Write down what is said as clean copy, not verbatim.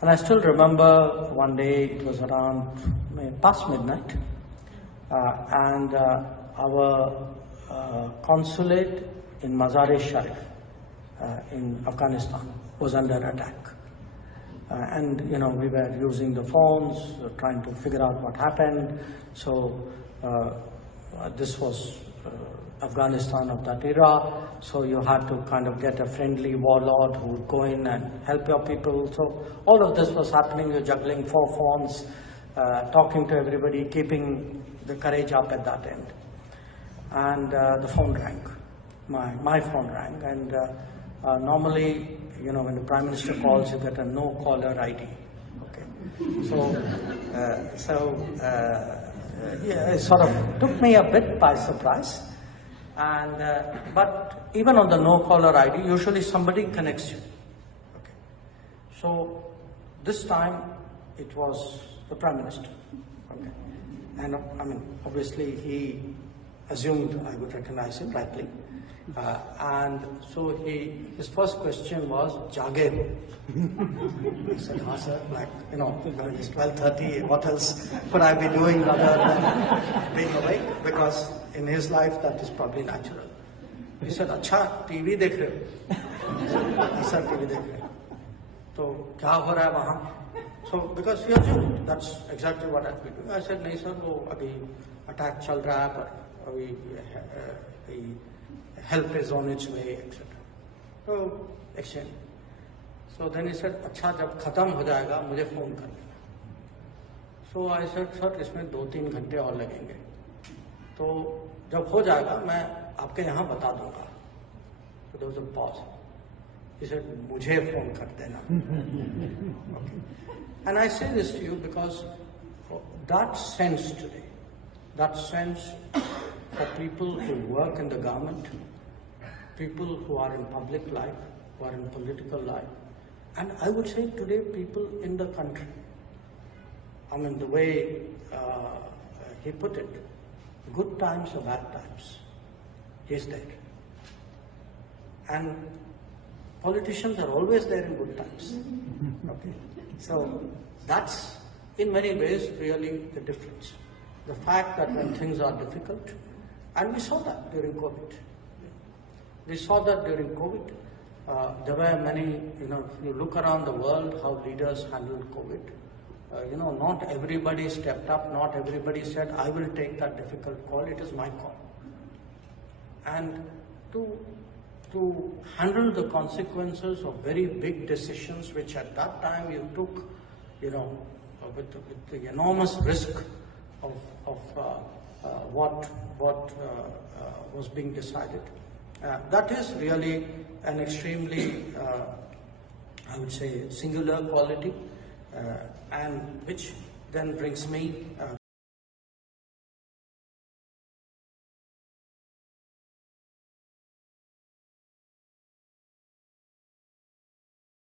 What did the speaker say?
And I still remember one day, it was around past midnight, and our consulate in Mazar-e-Sharif in Afghanistan was under attack. And we were using the phones, trying to figure out what happened. So this was Afghanistan of that era, so you had to kind of get a friendly warlord who would go in and help your people. So all of this was happening. You're juggling 4 phones, talking to everybody, keeping the courage up at that end. And the phone rang. My phone rang, and normally, when the Prime Minister calls, you get a no caller ID. Okay, yeah, it sort of took me a bit by surprise. And but even on the no caller ID, usually somebody connects you. Okay, so this time it was the Prime Minister. Okay, and obviously he assumed I would recognize him rightly. And so his first question was, "Jage ho?" I said, "Haan sir, it's 12:30, what else could I be doing other than being awake?" Because in his life that is probably natural. He said, "Acha, TV dekh rahe ho?" I said, "TV dekh rahe ho." So, kya ho raha hai wahan? So, because he assumed that's exactly what I'd be doing. I said, "Nahi sir, wo abhi attack chal raha hai, par abhi help is on its way, etc." So, exchange. So then he said, "अच्छा, जब खत्म हो जाएगा मुझे phone कर देना." So I said, "sir, इसमें 2-3 घंटे और लगेंगे, तो जब हो जाएगा मैं आपके यहाँ बता दूंगा." So there was a pause. He said, "मुझे फोन कर देना." Okay. And I say this to you because that sense today, that sense for people who work in the government, people who are in public life, who are in political life, and I would say today people in the country, the way he put it, good times or bad times, he's there. And politicians are always there in good times. Okay, so that's in many ways really the difference. The fact that when things are difficult, and we saw that during COVID. We saw that during COVID. There were many, if you look around the world, how leaders handled COVID. Not everybody stepped up, not everybody said, "I will take that difficult call, it is my call." And to handle the consequences of very big decisions, which at that time you took, with the enormous risk of what was being decided. That is really an extremely, I would say, singular quality, and which then brings me